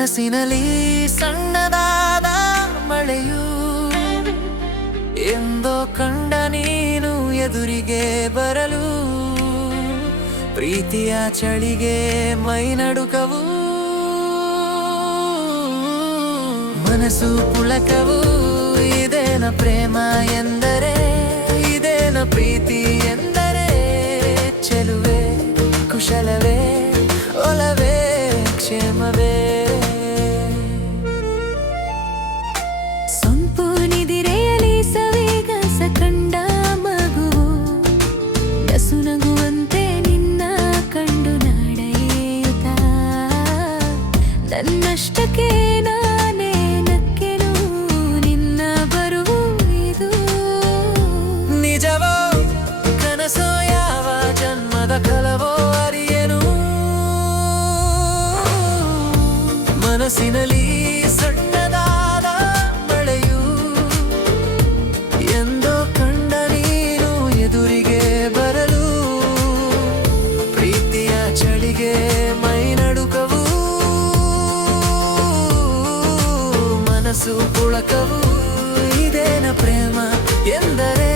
ಮನಸ್ಸಿನಲ್ಲಿ ಸಣ್ಣದಾದ ಮಳೆಯು ಎಂದೋ ಕಂಡ ನೀನು ಎದುರಿಗೆ ಬರಲು ಪ್ರೀತಿಯ ಚಳಿಗೆ ಮೈ ನಡುಕವು ಮನಸ್ಸು ಪುಳಕವು ಇದೇನ ಪ್ರೇಮ ಎಂದರೆ ಇದೇನ ಪ್ರೀತಿ ಎಂದರೆ ಚೆಲುವೆ ಕುಶಲವೇ ಒಲವೇ ಕ್ಷೇಮವೇ ಸೊಂಪು ನಿದಿರೆಯಲಿ ಸವೇಗಸ ಕಂಡ ಮಗುವು ನಸು ನಗುವಂತೆ ನಿನ್ನ ಕಂಡು ನಡೆಯುತ್ತ ನನ್ನಷ್ಟಕ್ಕೆ ನಾನೇ ನಕ್ಕೆನು ನಿನ್ನ ಬರುವು ಇದು ನಿಜವೋ ಕನಸೋ ಯಾವ ಜನ್ಮದ ಕಲವೋ ಅರಿಯೆನು ಮನಸ್ಸಿನಲ್ಲಿ ಸಣ್ಣದಾದ ಮಳೆಯು ಎಂದೋ ಕಂಡ ನೀನು ಎದುರಿಗೆ ಬರಲು ಪ್ರೀತಿಯ ಚಳಿಗೆ ಮೈ ನಡುಕವು ಮನಸ್ಸು ಪುಳಕವು ಇದೇನ ಪ್ರೇಮ ಎಂದರೆ